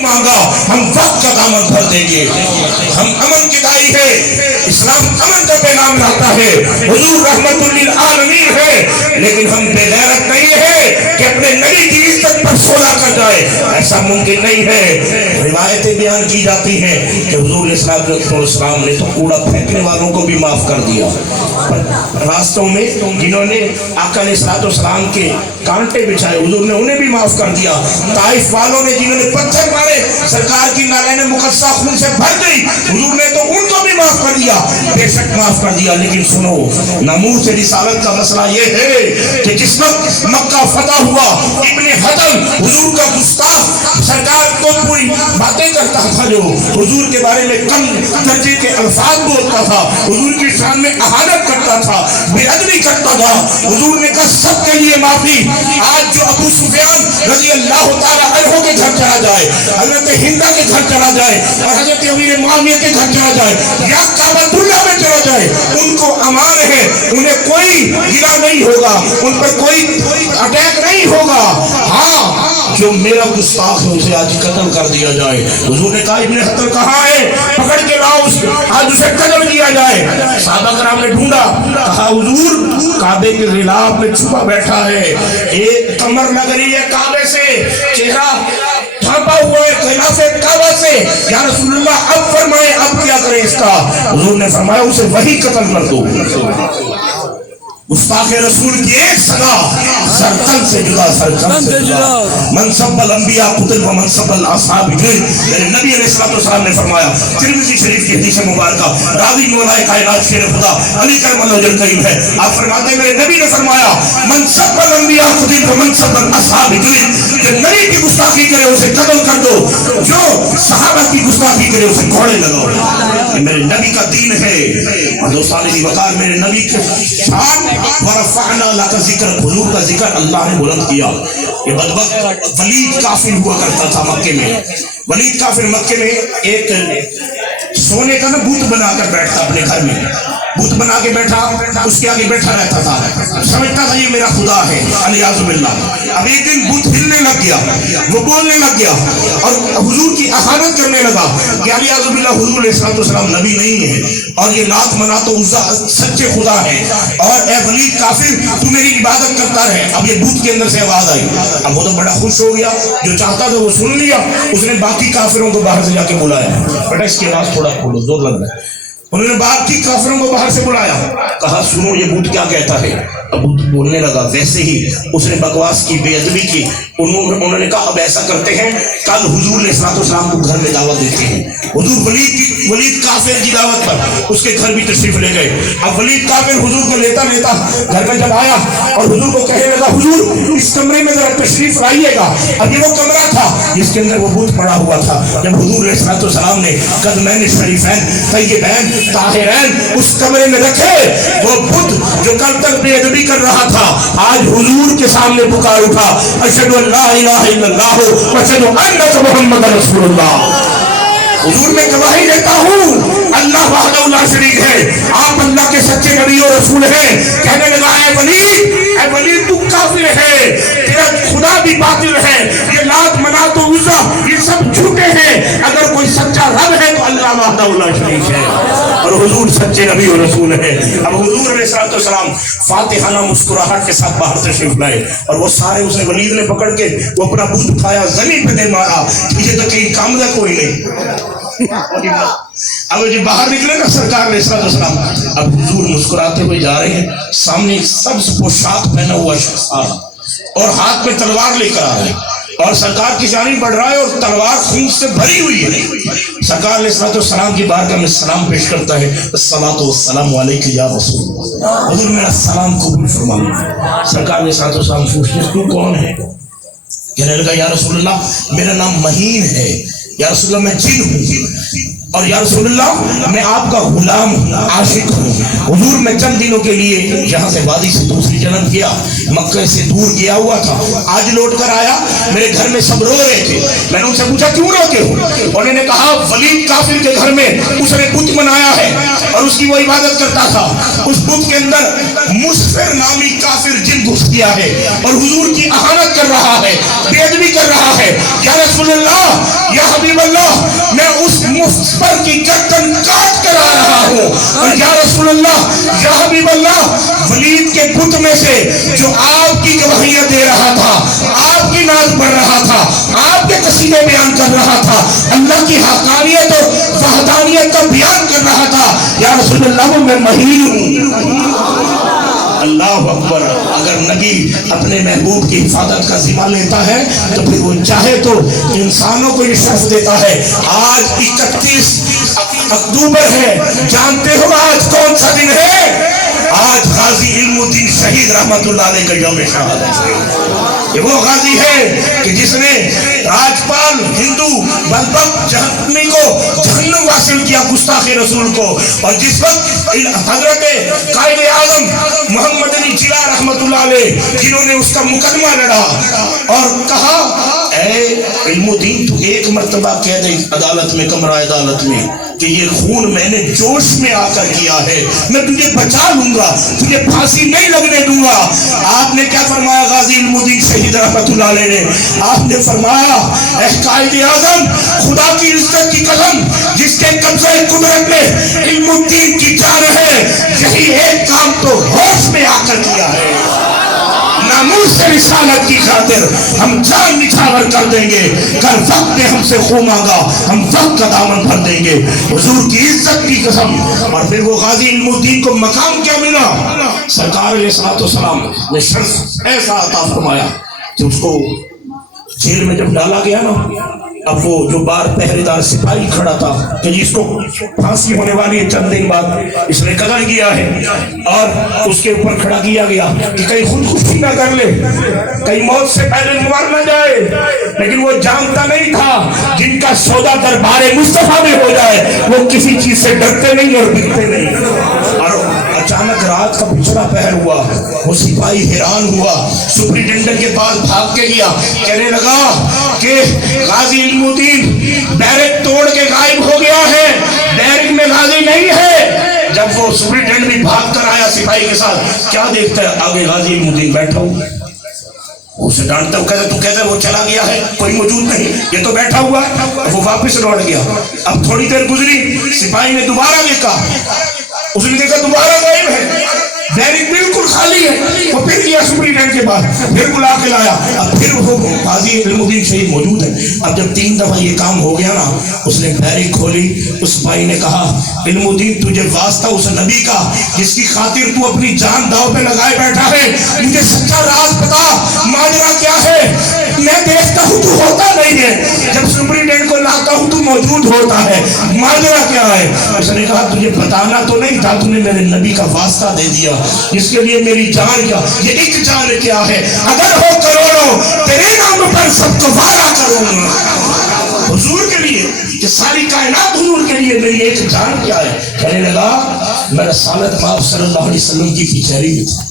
مانگا ہم وقت کا دامن بھر دیں گے. ہم امن کے دائی ہے. اسلام امن کا پیغام لاتا ہے. حضور رحمت للعالمین ہے, لیکن ہم بے غیرت نہیں ہے کہ اپنے نبی کی عزت پر سودا کر جائے. ایسا ممکن نہیں ہے. روایتیں بیان کی جاتی ہیں کہ حضور السلام نے تو کوڑا پھینکنے والوں کو بھی معاف کر دیا. راستوں میں جنہوں نے آقا علیہ السلام کے کانٹے بچھائے, حضور نے انہیں بھی معاف کر دیا. طائف والوں نے جنہوں نے پتھر مارے, سرکار کی نالین مقدسہ خون سے بھر گئی, حضور نے تو ان کو بھی معاف کر دیا. بے شک معاف کر دیا, لیکن سنو, ناموس رسالت کا مسئلہ یہ ہے کہ جس وقت مکہ فتح ہوا, ابن حتم حضور کا گستاخ سرکار کو پوری باتیں کرتا تھا, جو حضور کے بارے میں کم درجے کے الفاظ بولتا تھا, حضور کی شان میں اہانت کرتا تھا, بے ادبی کرتا تھا. حضور نے کہا سب کے لیے معافی. آج جو ابو سفیان رضی اللہ تعالیٰ عنہ کے گھر چلا جائے, حضرت ہندا کے گھر چلا جائے, اور حضرت امیر معاویہ کے گھر چلا جائے, یا کعبۃ اللہ میں چلا جائے, ان کو امان ہے, انہیں کوئی گرا نہیں ہوگا, ان پر کوئی اٹیک نہیں ہوگا. ہاں, جو میرا گستاخ ہے اسے آج قتل کر دیا جائے. حضور نے کہا ابن حتم کہاں ہے, پکڑ کے لاؤ, آج اسے قتل کیا جائے. صحابہ کرام نے ڈھونڈا, کہا حضور کعبے کے غلاف میں چھپا بیٹھا ہے, ایک کمر لگ رہی ہے کعبے سے, چہرہ ڈھانپا ہوا ہے غلاف کعبہ سے. یا رسول اللہ اب فرمائے اب کیا کریں اس کا؟ حضور نے فرمایا اسے وہی قتل کر دو. گستاخ رسول کی ایک صدا, سرچن سے جدا, سرچن سے جدا. منصب الانبیاء قتل و منصب الاصحاب جل. میرے نبی علیہ السلام نے فرمایا, ترمذی شریف کی حدیث مبارکہ, راوی مولا کائنات شیر خدا علی کرم اللہ وجل کریم ہے, آپ فرماتے ہیں میرے نبی نے فرمایا منصب الانبیاء قتل و منصب الاصحاب جل. جو نبی کی گستاخی کرے اسے قتل کر دو, جو صحابہ کی گستاخی کرے اسے گھوڑے لگاؤ. میرے نبی کا دین ہے. اور دوستان کی وقار, میرے نبی کے شان ورفعنا لک ذکر, حضور کا ذکر اللہ نے بلند کیا. یہ بدبخت ولید کافر ہوا کرتا تھا مکے میں. ولید کافر مکے میں ایک سونے کا نا بت بنا کر بیٹھتا اپنے گھر میں, بت بنا کے بیٹھا, اس کے آگے بیٹھا رہتا تھا, سمجھتا تھا یہ میرا خدا ہے, علیاذ باللہ. اب ایک دن بت ہلنے لگ گیا, وہ بولنے لگ گیا, اور حضور کی اہانت کرنے لگا کہ علیاذ باللہ حضور علیہ السلام نبی نہیں ہے, اور یہ لات منات و عزا سچے خدا ہے, اور اے ولید کافر تو میری عبادت کرتا رہے. اب یہ بت کے اندر سے آواز آئی, اب وہ تو بڑا خوش ہو گیا, جو چاہتا تھا وہ سن لیا. اس نے باقی کافروں کو باہر سے جا کے بلایا, بیٹا اس کی آواز تھوڑا کھولو, زور لگ رہا ہے. انہوں نے باقی کافروں کو باہر سے بلایا, کہا سنو یہ بت کیا کہتا ہے. اب بت بولنے لگا, ویسے ہی اس نے بکواس کی, بے ادبی کی. انہوں نے کہا اب ایسا کرتے ہیں, کل حضور علیہ السلام کو گھر میں دعوت دیتے ہیں. حضور ولید کافر کی دعوت پر اس کے گھر بھی تشریف لے گئے. اب ولید کافر حضور کو لیتا گھر میں جب آیا, اور حضور کو کہنے لگا حضور اس کمرے میں ذرا تشریف لائیے گا. اب یہ وہ کمرہ تھا جس کے اندر وہ بت پڑا ہوا تھا. جب حضور علیہ السلام نے قدمین شریفین طیبین طاہرین اس کمرے میں رکھے, وہ بت جو کل تک بے ادبی کر رہا تھا آج حضور کے سامنے پکار اٹھا, اشہدو ان لا الہ الا اللہ و اشہدو انک محمد رسول اللہ. حضور میں گواہی دیتا ہوں اللہ وحدہ لا شریک ہے, آپ اللہ کے سچے نبی اور رسول ہیں. کہنے لگا اے ولید تو کافر ہے, تیرا خدا بھی باطل ہے, یہ لات منات و عزا یہ سب جھوٹے ہیں. اگر کوئی سچا رب ہے تو اللہ وحدہ لا شریک ہے, اور حضور سچے نبی اور رسول ہیں. اب حضور علیہ السلام فاتحانہ مسکراہٹ کے ساتھ باہر تشریف لائے, اور وہ سارے اس نے ولید نے پکڑ کے وہ اپنا بت اٹھایا, زمین پہ دے مارا, یہ تو کہیں کام نہ کوئی نہیں. اب جو باہر نکلے نا سرکار علیہ السلام, اب حضور مسکراتے ہوئے جا رہے ہیں, سامنے ایک سبز پوشاک پہنا ہوا شخص آ رہا اور ہاتھ میں تلوار لے کر آ رہے, اور سرکار کی جانب بڑھ رہا ہے, اور تلوار خون سے بھری ہوئی ہے. سرکار علیہ السلام کی بارگاہ میں سلام پیش کرتا ہے, الصلاۃ والسلام علیک یا رسول اللہ, حضور میرا سلام قبول فرمائیے. سرکار علیہ السلام پوچھتے ہیں تو کون ہے؟ کہنے لگا یا رسول اللہ میرا نام مہین ہے, یا رسول اللہ میں جن ہوں, اور یا رسول اللہ میں آپ کا غلام ہوں, عاشق ہوں. حضور میں چند دنوں کے لیے یہاں سے وادی سے دوسری جنم کیا, مکہ سے دور گیا ہوا تھا, آج لوٹ کر آیا, میرے گھر میں سب رو رہے تھے. میں نے ان سے پوچھا کیوں روتے ہو؟ انہوں نے کہا ولید کافر کے گھر میں اس نے بت بنایا ہے اور اس کی وہ عبادت کرتا تھا. اس بت کے اندر مسفر نامی کافر جن گھس گیا ہے اور حضور کی اہانت کر رہا ہے, بے ادبی کر رہا ہے. یا رسول اللہ یا حبیب اللہ میں اس مفسر کی گردن کاٹ کر آ رہا ہوں، اور یا رسول اللہ یا حبیب اللہ ولید کے بت میں سے جو آپ کی گواہیاں دے رہا تھا، آپ کی ناز پڑھ رہا تھا، آپ کے قصیدے بیان کر رہا تھا، اللہ کی حقانیت اور وحدانیت کا بیان کر رہا تھا، یا رسول اللہ میں مہین ہوں۔ اللہ اکبر۔ اگر نبی اپنے محبوب کی حفاظت کا ذمہ لیتا ہے تو پھر وہ چاہے تو انسانوں کو یہ شرف دیتا ہے۔ آج 31 اکتوبر ہے، جانتے ہو آج کون سا دن ہے؟ آج غازی علم الدین شہید رحمت اللہ علیہ کا یوم شہادت ہے۔ یہ وہ غازی ہے کہ جس نے راجپال ہندو بلبک جہنمی کو جہنم واصل کیا، گستاخ رسول کو، اور جس وقت حضرت قائد اعظم محمد علی جناح رحمت اللہ علیہ جنہوں نے اس کا مقدمہ لڑا اور کہا اے علم الدین تو ایک مرتبہ کہہ دے عدالت میں، کمرہ عدالت میں، کہ یہ خون میں نے جوش میں آ کر کیا ہے، میں تجھے بچا لوں گا، تجھے پھانسی نہیں لگنے دوں گا۔ آپ نے کیا فرمایا غازی علم الدین شہید رحمت اللہ علیہ نے؟ آپ نے فرمایا اے قائد اعظم، خدا کی عزت کی قسم جس کے قبضہ قدرت میں علم الدین کی جان ہے، یہی ایک کام تو ہوش میں آ کر کیا ہے، ناموس رسالت کی خاطر ہم جان نچھاور کر دیں گے، کل وقت نے ہم سے خون مانگا، ہم وقت کا دامن بھر دیں گے، حضور کی عزت کی قسم۔ اور پھر وہ غازی علم الدین کو مقام کیا ملا؟ سرکار علیہ السلام نے شرف ایسا عطا فرمایا کہ اس کو جیل میں جب ڈالا گیا نا، اب وہ جو بار پہرے دار سپاہی کھڑا تھا کہ جس کو پھانسی ہونے والی ہے چند دن بعد، اس نے قتل کیا ہے، اور اس کے اوپر کھڑا کیا گیا کہ کہیں خودکشی نہ کر لے، کہیں موت سے پہلے مر نہ جائے، لیکن وہ جانتا نہیں تھا جن کا سودا دربار مصطفیٰ میں ہو جائے وہ کسی چیز سے ڈرتے نہیں اور بکتے نہیں۔ اور اچانک رات کا پچھڑا پہر ہوا، وہ سپاہی حیران ہوا، سپرنٹینڈنٹ کے پاس بھاگ کے گیا، کہنے لگا کہ غازی علم الدین بیرک توڑ کے غائب ہو گیا ہے، بیرک میں غازی نہیں ہے۔ جب وہ سپرنٹینڈنٹ بھی بھاگ کر آیا سپاہی کے ساتھ، کیا دیکھتا ہے آگے غازی علم الدین بیٹھا ہوا، اسے ڈانٹتا ہوں، کہتا تو کہتا ہے وہ چلا گیا ہے، کوئی موجود نہیں، یہ تو بیٹھا ہوا ہے۔ وہ واپس لوٹ گیا۔ اب تھوڑی دیر گزری، سپاہی نے دوبارہ دیکھا، اس نے دیکھا دوبارہ غائب ہے، بیرک بالکل خالی ہے۔ وہ پھر گیا سپرنٹینڈنٹ کے پاس، پھر بلا کے لایا، اب پھر وہ غازی علم الدین شہید موجود ہے۔ اب جب 3 دفعہ یہ کام ہو گیا نا، اس نے بیرک کھولی، اس بھائی نے کہا علم الدین تجھے واسطہ اس نبی کا جس کی خاطر تو اپنی جان داؤ پہ لگائے بیٹھا ہے، مجھے سچا راز بتا، ماجرا کیا ہے؟ میں دیکھتا ہوں تو ہوتا نہیں ہے، جب سپرنٹینڈنٹ کو لاتا ہوں تو موجود ہوتا ہے، ماجرا کیا ہے؟ اس نے کہا تجھے بتانا تو نہیں تھا، تو نے میرے نبی کا واسطہ دے دیا جس کے لیے میری جان کیا، یہ ایک جان کیا ہے، اگر ہو کروڑوں تیرے نام پر سب کو وعدہ کروں گا، حضور کے لیے کہ ساری کائنات حضور کے لیے میری ایک جان کیا ہے۔ کہنے لگا میں رسالت پاک صلی اللہ علیہ وسلم کی کچہری میں تھا،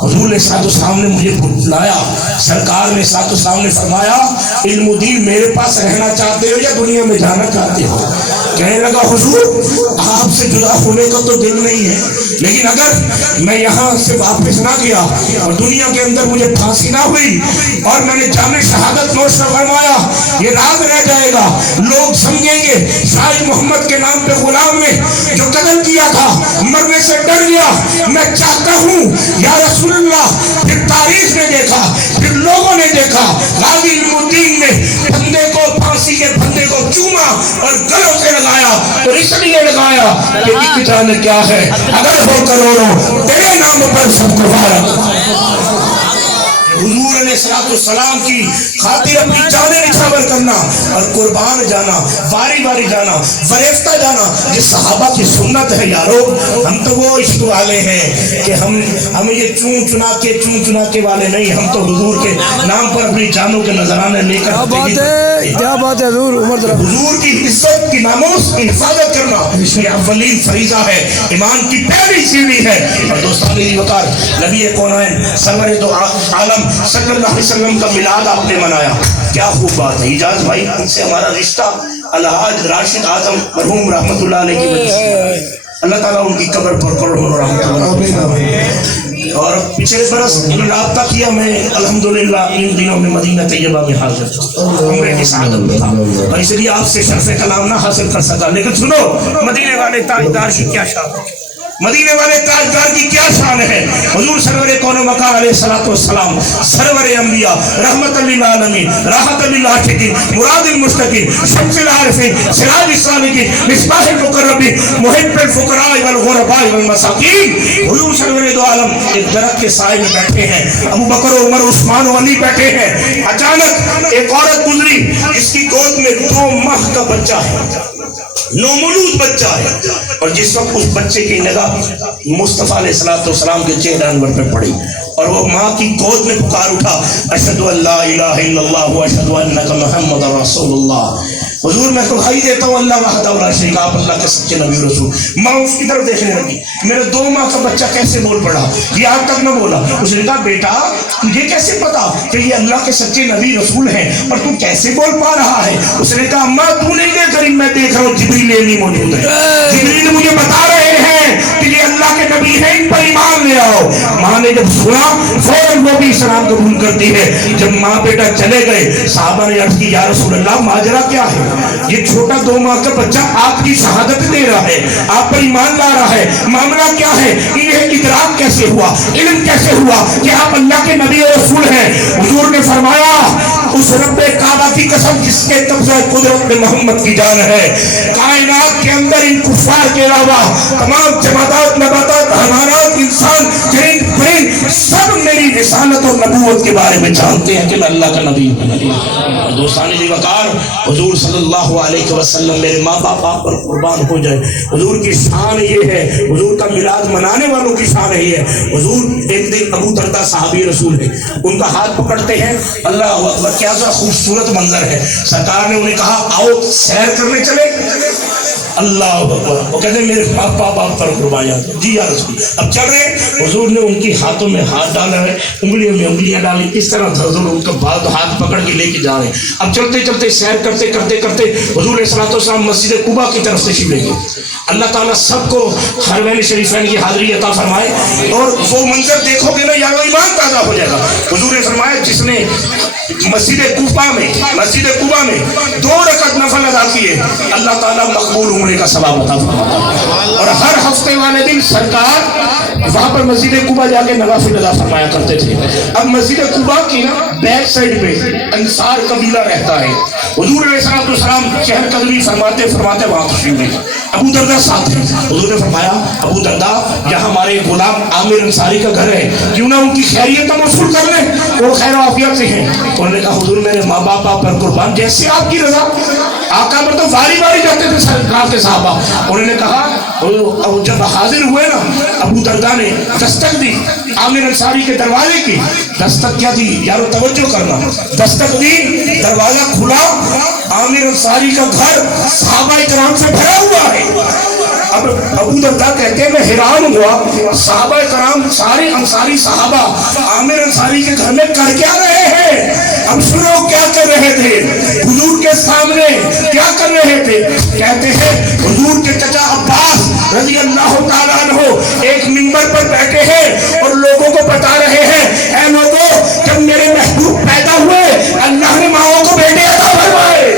حضور نے ساتھ السلام نے مجھے بلایا، سرکار نے ساتھ السلام نے فرمایا علم الدین میرے پاس رہنا چاہتے ہو یا دنیا میں جانا چاہتے ہو؟ کہنے لگا حضور آپ سے جدا ہونے کا تو دل نہیں ہے، لیکن اگر میں یہاں سے واپس نہ گیا اور دنیا کے اندر مجھے پھانسی نہ ہوئی اور میں نے جام شہادت نوش نہ فرمایا، یہ راز رہ جائے گا، لوگ سمجھیں گے شاہ محمد کے نام پہ غلام نے جو قتل کیا تھا مرنے سے ڈر گیا۔ میں چاہتا ہوں یا رسول اللہ، پھر تاریخ نے دیکھا، پھر لوگوں نے دیکھا، غازی علم الدین نے بندے کو پھانسی کے بندے کو چوما اور گلوں سے لگایا اور اس لیے لگایا کہ ایک جان کیا ہے، اگر ہو کروڑوں تیرے نام پر سب کو وعدہ۔ حضور علیہ السلام کی خاطر اپنی جانیں نچھاور کرنا اور قربان جانا، باری باری جانا، فریفتہ جانا، یہ صحابہ کی سنت ہے یارو۔ ہم تو وہ عشق والے ہیں کہ ہم یہ چون چنا کے والے نہیں، ہم تو حضور کے نام پر اپنی جانوں کے نذرانے لے کر کیا بات ہے حضور کی عزت کی ناموس کی حفاظت کرنا یہ اولین فریضہ ہے، ایمان کی پہلی سیڑھی ہے۔ اور دوستان میری وقار نبی کونین سرور دو عالم صلی اللہ علیہ وسلم کا میلاد آپ نے منایا، کیا خوب بات ہے۔ اجاز بھائی ان سے ہمارا رشتہ الحاج راشد اعظم مرحوم رحمت اللہ علیہ کی وجہ سے، اللہ تعالیٰ ان کی قبر پر کروڑوں رحمت اللہ علیہ۔ اور پچھلے برس رابطہ کیا میں الحمدللہ ان دنوں میں مدینہ طیبہ میں حاضر تھا، عمرے کی سعادت میں تھا، اور اس لیے آپ سے شرف کلام نہ حاصل کر سکا، لیکن سنو مدینے والے تاجدار کی کیا شان ہے، مدینے والے تاجدار کی کیا شان ہے۔ حضور سرور کون و مکان علیہ الصلوۃ والسلام، سرور انبیاء، رحمت للعالمین، راحت للعاشقین، مراد المشتقین، شمس العارفین، سراج السالکین، مصباح المقربین، محب الفقراء والغرباء والمساکین۔ حضور سرور دو عالم ایک درخت کے سائے میں بیٹھے ہیں، ابو بکر و عمر عثمان و علی بیٹھے ہیں، اچانک ایک عورت گزری جس کی گود میں 2 ماہ کا بچہ ہے، نومولود بچہ ہے، اور جس وقت اس بچے کی نگاہ مصطفیٰ علیہ السلام کے چہرہ انور پہ پڑی اور وہ ماں کی گود میں پکار اٹھا، اشہد ان لا الہ الا اللہ واشہد انک محمد رسول اللہ۔ حضور میں گواہی دیتا ہوں اللہ وحدہ لا شریک، آپ اللہ کے سچے نبی رسول۔ ماں اس کی طرف دیکھنے لگی، میرے 2 ماہ کا بچہ کیسے بول پڑا، یہ آج تک نہ بولا۔ اس نے کہا بیٹا تجھے کیسے پتا کہ یہ اللہ کے سچے نبی رسول ہیں اور تو کیسے بول پا رہا ہے؟ اس نے کہا اماں تو نہیں دیکھ رہی، میں دیکھ رہا ہوں، جبریل نہیں موجود ہے، جبریل مجھے بتا رہے ہیں کہ یہ اللہ کے نبی ہیں، ان پر ایمان لے آؤ۔ ماں نے جب سنا فوراً وہ بھی اسلام قبول کرتی ہے۔ جب ماں بیٹا چلے گئے، صحابہ نے عرض کی یا رسول اللہ ماجرا کیا ہے؟ یہ چھوٹا 2 ماہ کا بچہ آپ کی شہادت دے رہا ہے، آپ پر ایمان لا رہا ہے، معاملہ کیا ہے؟ انہیں ادراک کیسے ہوا، علم کیسے ہوا کہ آپ اللہ کے نبی اور رسول ہیں؟ حضور نے فرمایا اس رب کعبہ کی قسم جس کے قبضہ قدرت میں محمد کی جان ہے، کائنات کے اندر ان کفار کے علاوہ تمام جمادات، نباتات، حیوانات، انسان، جن پرند سب میری رسالت اور نبوت کے بارے میں جانتے ہیں کہ میں اللہ کا نبی ہوں۔ دوستان ذی وقار، حضور صلی اللہ علیہ وسلم، میرے ماں باپ آپ پر قربان ہو جائے، حضور کی شان یہ ہے، حضور کا میلاد منانے والوں کی شان یہ ہے۔ حضور ایک دن ابو درداء صحابی رسول ہے، ان کا ہاتھ پکڑتے ہیں، اللہ اکبر، کیا خوبصورت منظر ہے۔ سرکار نے انہیں کہا آؤ سیر کرنے چلے، اللہ اکبر، وہ کہتے ہیں میرے باپ آپ پر قربان جاتے ہیں، جی یا رسول۔ اب چل رہے، حضور نے ان کی ہاتھوں میں ہاتھ ڈالا ہے، انگلیوں میں انگلیاں ڈالی، اس طرح حضور ان کا ہاتھ پکڑ کے لے کے جا رہے ہیں۔ اب چلتے چلتے سیر کرتے کرتے کرتے حضور علیہ الصلوۃ والسلام مسجد قباء کی طرف تشریف لے گئے۔ اللہ تعالیٰ سب کو حرمین شریفین کی حاضری عطا فرمائے، اور وہ منظر دیکھو گے نا یار ایمان تازہ ہو جائے گا۔ حضور نے فرمایا جس نے مسجد قباء میں 2 رکعت نفل ادا کیے، اللہ تعالیٰ مقبول عمرے کا ثواب عطا فرماتا، اور ہر ہفتے والے دن سرکار وہاں پر مسجد قباء جا کے نوافل ادا فرمایا کرتے تھے۔ اب مسجد قباء کی نا بیک سائڈ پہ انصار قبیلہ رہتا ہے، حضور علیہ السلام چہر قدمی فرماتے فرماتے وہاں تشریف لے گئے۔ ابو درداء ساتھ ہیں، حضور نے فرمایا ابو درداء یہاں ہمارے غلام عامر انصاری کا گھر ہے، کیوں نہ ان کی خیریت موصول کر لیں، وہ خیر و عافیت سے ہیں۔ انہوں نے کہا حضور میرے ماں باپ آپ پر قربان، جیسے آپ کی رضا۔ آقا پر تو باری باری جاتے تھے سرکار کے صحابہ۔ انہوں نے کہا جب حاضر ہوئے نا، ابو درداء نے دستک دی عامر انصاری کے دروازے کی، دستک کیا دی یارو توجہ کرنا، دستک دی، دروازہ کھلا، عامر انصاری کا گھر صحابہ کرام سے بھرا ہوا ہے۔ اب ابو درداء کہتے ہیں میں حیران ہوا، صحابہ کرام سارے انصاری صحابہ عامر انصاری کے گھر میں کر کیا رہے ہیں؟ اب سنو کیا کر رہے تھے حضور کے سامنے، کیا کر رہے تھے؟ کہتے ہیں حضور کے چچا عباس رضی اللہ تعالیٰ عنہ ایک منبر پر بیٹھے ہیں اور لوگوں کو بتا رہے ہیں اے لوگوں جب میرے محبوب پیدا ہوئے اللہ نے ماؤں کو بیٹے عطا فرمائے،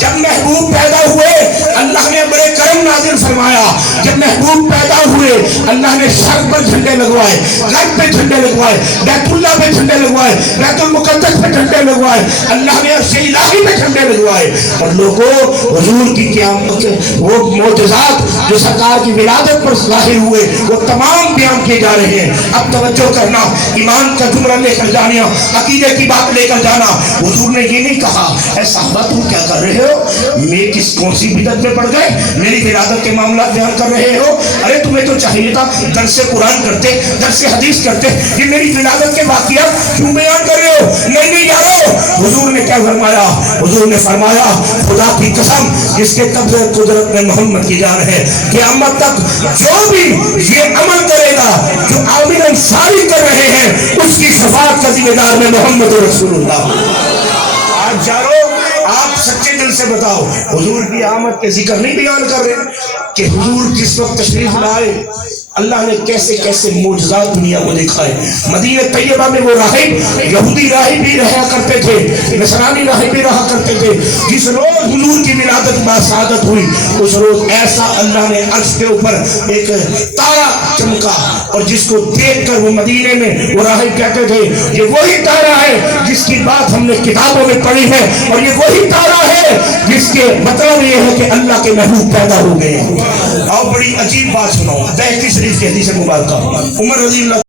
جب محبوب پیدا ہوئے اللہ نے بڑے کرم نازل فرمایا، جب محبوب پیدا ہوئے اللہ نے شرق پر جھنڈے لگوائے، غرب پہ جھنڈے لگوائے، بیت اللہ پہ جھنڈے لگوائے، بیت المقدس پہ جھنڈے لگوائے، اللہ نے عرش الہی پہ جھنڈے لگوائے۔ اور لوگوں حضور کی قیامت وہ معجزات جو سرکار کی ولادت پر ظاہر ہوئے وہ تمام بیان کیے جا رہے ہیں۔ اب توجہ کرنا، ایمان کا جملہ لے کر جانا، عقیدے کی بات لے کر جانا۔ حضور نے یہ نہیں کہا اے صحابہ تم کیا کر رہے ہو، میں کون سی بدعت میں پڑ گئے، میری ولادت کے معاملات بیان کر رہے ہو؟ ارے تمہیں تو چاہیے تھا درس قرآن کرتے، درس حدیث کرتے، یہ میری ولادت کے واقعات کیوں بیان کر رہے ہو؟ نہیں یارو، حضور نے کیا فرمایا؟ حضور نے فرمایا خدا کی قسم جس کے قبضہ قدرت میں محمد کی جان ہے، قیامت تک جو بھی یہ عمل کرے گا جو عامر انصاری کر رہے ہیں اس کی شفاعت کا ذمہ دار میں محمد رسول اللہ۔ آج جارو آپ سچے دل سے بتاؤ حضور کی آمد کے ذکر نہیں بیان کر رہے کہ حضور جس وقت تشریف لائے اللہ نے کیسے کیسے معجزات دنیا کو دکھائے. مدینہ طیبہ میں وہ راہب، یہودی راہب بھی رہا کرتے تھے، نصرانی راہب بھی رہا کرتے تھے. جس روز حضور کی ولادت باسعادت ہوئی اس روز ایسا اللہ نے عرش کے اوپر ایک تارا چمکا، اور جس کو دیکھ کر وہ مدینے میں وہ راہب کہتے تھے یہ وہی تارا ہے جس کی بات ہم نے کتابوں میں پڑھی ہے، اور یہ وہی تارا ہے جس کے مطلب یہ ہے کہ اللہ کے محبوب پیدا ہو گئے ہیں. اور بڑی عجیب بات سناؤ، بہتی شریف کی حدیث مبارکہ، عمر رضی اللہ